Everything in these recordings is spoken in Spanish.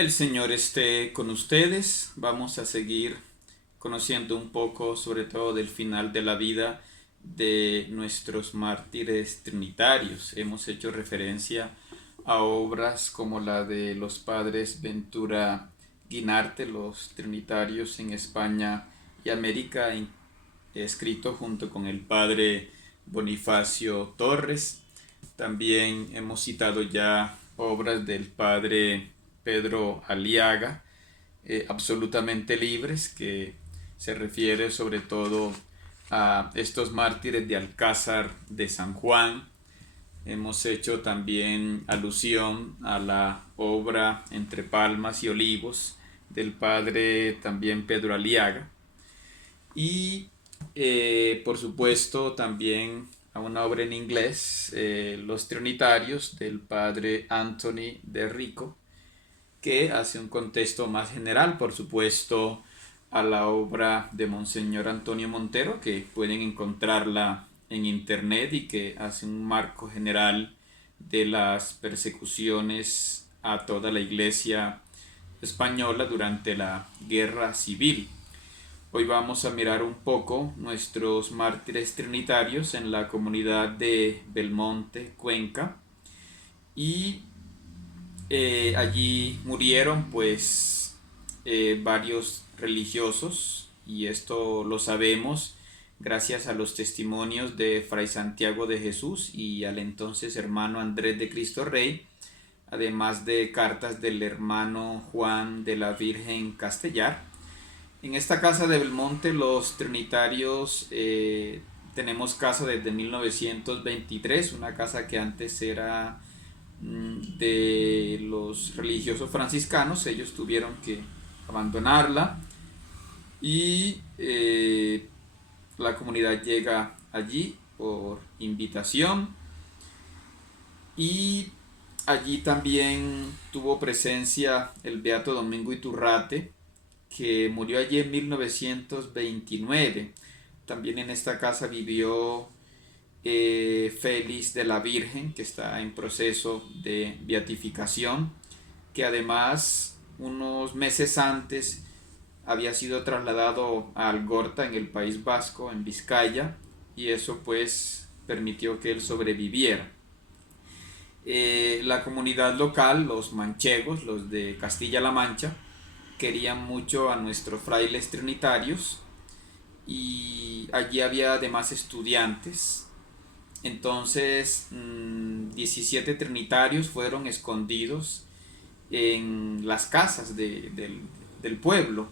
El Señor esté con ustedes. Vamos a seguir conociendo un poco, sobre todo del final de la vida de nuestros mártires trinitarios. Hemos hecho referencia a obras como la de los padres Ventura Guinarte, los trinitarios en España y América, escrito junto con el padre Bonifacio Torres. También hemos citado ya obras del padre Pedro Aliaga, absolutamente libres, que se refiere sobre todo a estos mártires de Alcázar de San Juan. Hemos hecho también alusión a la obra Entre Palmas y Olivos del padre también Pedro Aliaga. Y por supuesto también a una obra en inglés, Los Trinitarios, del padre Anthony de Rico, que hace un contexto más general, por supuesto, a la obra de Monseñor Antonio Montero, que pueden encontrarla en internet y que hace un marco general de las persecuciones a toda la iglesia española durante la guerra civil. Hoy vamos a mirar un poco nuestros mártires trinitarios en la comunidad de Belmonte, Cuenca, y allí murieron pues varios religiosos, y esto lo sabemos gracias a los testimonios de Fray Santiago de Jesús y al entonces hermano Andrés de Cristo Rey, además de cartas del hermano Juan de la Virgen Castellar. En esta casa de Belmonte los trinitarios tenemos casa desde 1923, una casa que antes era de los religiosos franciscanos. Ellos tuvieron que abandonarla y la comunidad llega allí por invitación, y allí también tuvo presencia el beato Domingo Iturrate, que murió allí en 1929. También en esta casa vivió Félix de la Virgen, que está en proceso de beatificación, que además unos meses antes había sido trasladado a Algorta, en el País Vasco, en Vizcaya, y eso pues permitió que él sobreviviera. La comunidad local, los manchegos, los de Castilla-La Mancha, querían mucho a nuestros frailes trinitarios, y allí había además estudiantes. Entonces 17 trinitarios fueron escondidos en las casas del pueblo,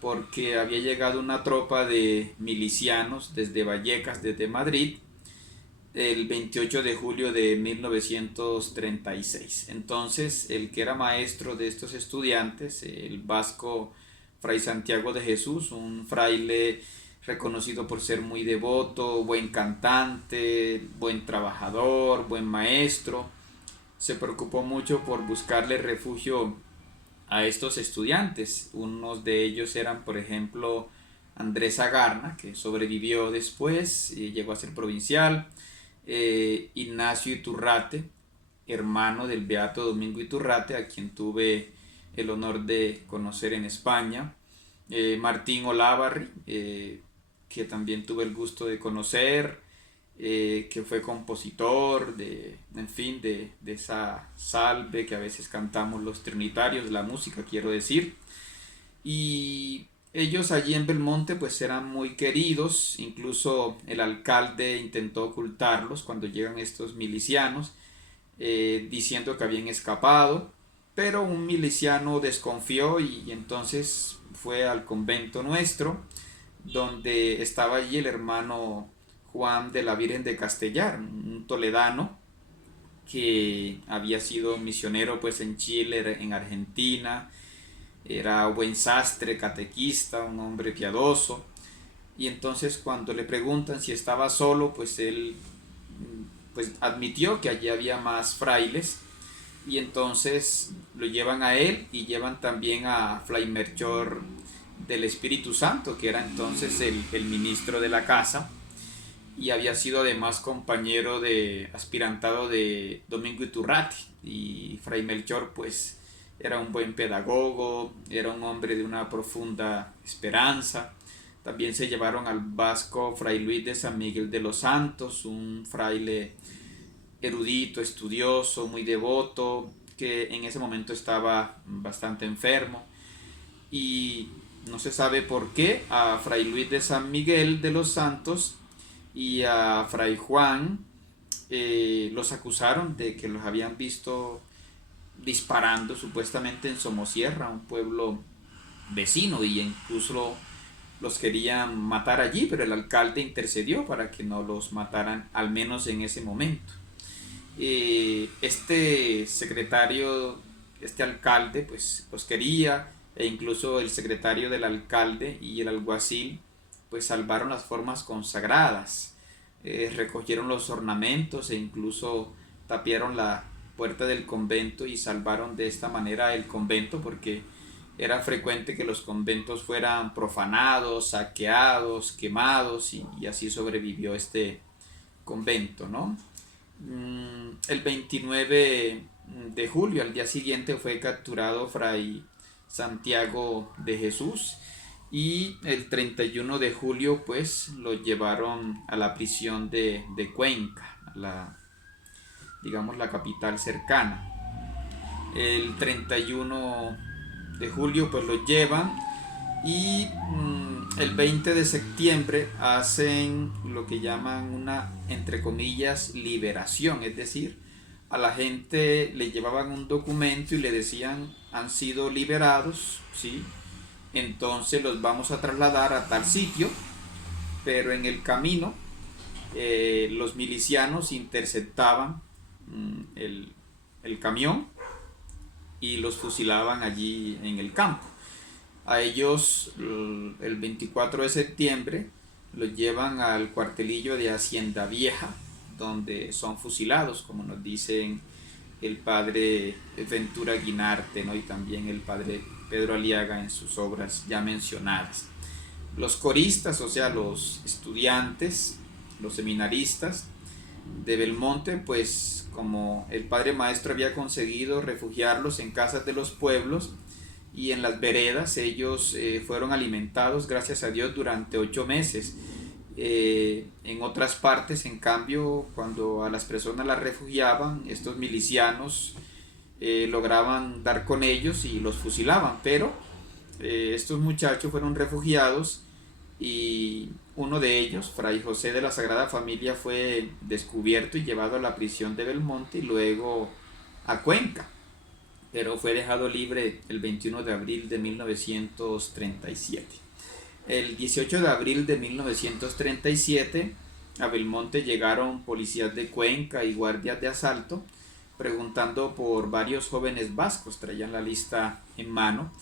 porque había llegado una tropa de milicianos desde Vallecas, desde Madrid, el 28 de julio de 1936. Entonces el que era maestro de estos estudiantes, el vasco Fray Santiago de Jesús, un fraile reconocido por ser muy devoto, buen cantante, buen trabajador, buen maestro, se preocupó mucho por buscarle refugio a estos estudiantes. Unos de ellos eran, por ejemplo, Andrés Agarna, que sobrevivió después y llegó a ser provincial, Ignacio Iturrate, hermano del beato Domingo Iturrate, a quien tuve el honor de conocer en España, Martín Olavarri, que también tuve el gusto de conocer, que fue compositor en fin, de esa salve que a veces cantamos los trinitarios, la música quiero decir. Y ellos allí en Belmonte pues eran muy queridos, incluso el alcalde intentó ocultarlos cuando llegan estos milicianos, diciendo que habían escapado, pero un miliciano desconfió y entonces fue al convento nuestro, donde estaba allí el hermano Juan de la Virgen de Castellar, un toledano que había sido misionero pues en Chile, en Argentina, era buen sastre, catequista, un hombre piadoso. Y entonces cuando le preguntan si estaba solo, pues él pues admitió que allí había más frailes, y entonces lo llevan a él y llevan también a Fray Melchor del Espíritu Santo, que era entonces el ministro de la casa, y había sido además compañero de aspirantado de Domingo Iturrate. Y Fray Melchor pues era un buen pedagogo, era un hombre de una profunda esperanza. También se llevaron al vasco Fray Luis de San Miguel de los Santos, un fraile erudito, estudioso, muy devoto, que en ese momento estaba bastante enfermo. Y no se sabe por qué a Fray Luis de San Miguel de los Santos y a Fray Juan los acusaron de que los habían visto disparando supuestamente en Somosierra, un pueblo vecino, y incluso los querían matar allí, pero el alcalde intercedió para que no los mataran, al menos en ese momento. Este secretario, este alcalde, pues los quería, e incluso el secretario del alcalde y el alguacil pues salvaron las formas consagradas, recogieron los ornamentos e incluso tapiaron la puerta del convento y salvaron de esta manera el convento, porque era frecuente que los conventos fueran profanados, saqueados, quemados, y así sobrevivió este convento, ¿no? El 29 de julio, al día siguiente, fue capturado Fray Santiago de Jesús, y el 31 de julio pues lo llevaron a la prisión de Cuenca, digamos la capital cercana. El 31 de julio pues lo llevan, y el 20 de septiembre hacen lo que llaman una, entre comillas, liberación, es decir, a la gente le llevaban un documento y le decían han sido liberados, ¿sí? Entonces los vamos a trasladar a tal sitio, pero en el camino los milicianos interceptaban el camión y los fusilaban allí en el campo. A ellos el 24 de septiembre los llevan al cuartelillo de Hacienda Vieja, donde son fusilados, como nos dicen el padre Ventura Guinarte, ¿no? Y también el padre Pedro Aliaga en sus obras ya mencionadas. Los coristas, o sea, los estudiantes, los seminaristas de Belmonte, pues como el padre maestro había conseguido refugiarlos en casas de los pueblos y en las veredas, ellos fueron alimentados, gracias a Dios, durante 8 meses. En otras partes, en cambio, cuando a las personas las refugiaban, estos milicianos lograban dar con ellos y los fusilaban, pero estos muchachos fueron refugiados, y uno de ellos, Fray José de la Sagrada Familia, fue descubierto y llevado a la prisión de Belmonte y luego a Cuenca, pero fue dejado libre el 21 de abril de 1937. El 18 de abril de 1937 a Belmonte llegaron policías de Cuenca y guardias de asalto preguntando por varios jóvenes vascos, traían la lista en mano,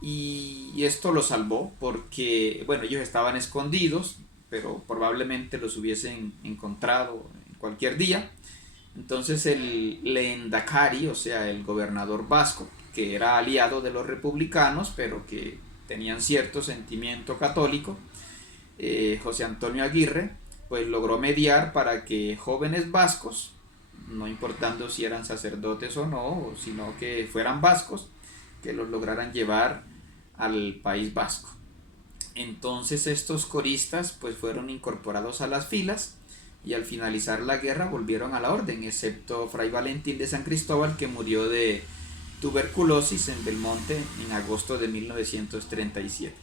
y esto los salvó porque, bueno, ellos estaban escondidos, pero probablemente los hubiesen encontrado en cualquier día. Entonces el Lehendakari, o sea, el gobernador vasco, que era aliado de los republicanos, pero que tenían cierto sentimiento católico, José Antonio Aguirre, pues logró mediar para que jóvenes vascos, no importando si eran sacerdotes o no, sino que fueran vascos, que los lograran llevar al País Vasco. Entonces estos coristas pues fueron incorporados a las filas, y al finalizar la guerra volvieron a la orden, excepto Fray Valentín de San Cristóbal, que murió de tuberculosis en Belmonte en agosto de 1937.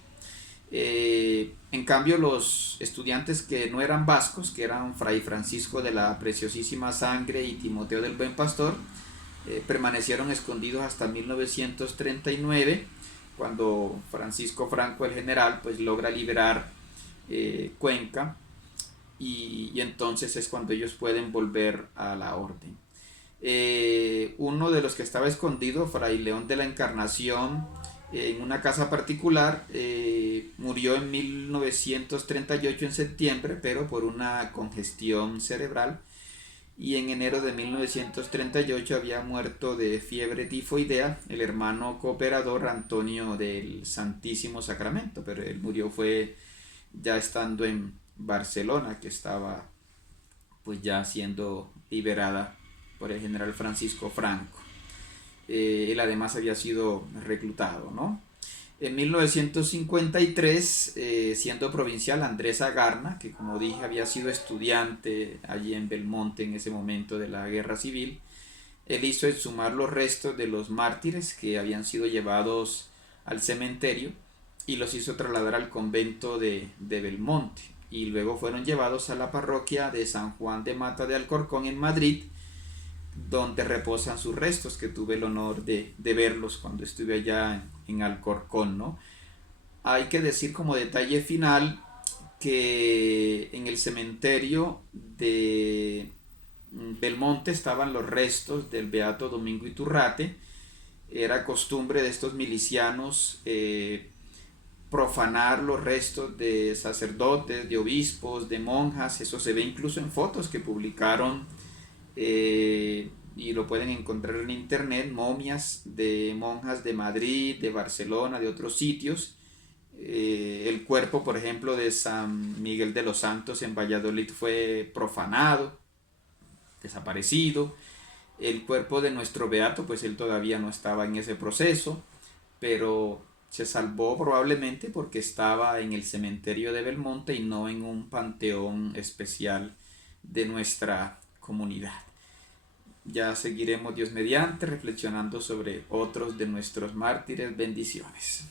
En cambio, los estudiantes que no eran vascos, que eran Fray Francisco de la Preciosísima Sangre y Timoteo del Buen Pastor, permanecieron escondidos hasta 1939, cuando Francisco Franco, el general, pues logra liberar Cuenca, y entonces es cuando ellos pueden volver a la orden. Uno de los que estaba escondido, Fray León de la Encarnación, en una casa particular, murió en 1938 en septiembre, pero por una congestión cerebral, y en enero de 1938 había muerto de fiebre tifoidea el hermano cooperador Antonio del Santísimo Sacramento, pero él murió fue ya estando en Barcelona, que estaba pues ya siendo liberada por el general Francisco Franco. Él además había sido reclutado, ¿no? En 1953, siendo provincial, Andrés Agarna, que como dije había sido estudiante allí en Belmonte en ese momento de la guerra civil, él hizo exhumar los restos de los mártires que habían sido llevados al cementerio y los hizo trasladar al convento de Belmonte. Y luego fueron llevados a la parroquia de San Juan de Mata de Alcorcón en Madrid, donde reposan sus restos, que tuve el honor de verlos cuando estuve allá en Alcorcón, ¿no? Hay que decir como detalle final que en el cementerio de Belmonte estaban los restos del beato Domingo Iturrate. Era costumbre de estos milicianos profanar los restos de sacerdotes, de obispos, de monjas. Eso se ve incluso en fotos que publicaron y lo pueden encontrar en internet, momias de monjas de Madrid, de Barcelona, de otros sitios. El cuerpo, por ejemplo, de San Miguel de los Santos en Valladolid fue profanado, desaparecido. El cuerpo de nuestro beato, pues él todavía no estaba en ese proceso, pero se salvó probablemente porque estaba en el cementerio de Belmonte y no en un panteón especial de nuestra comunidad. Ya seguiremos Dios mediante reflexionando sobre otros de nuestros mártires. Bendiciones.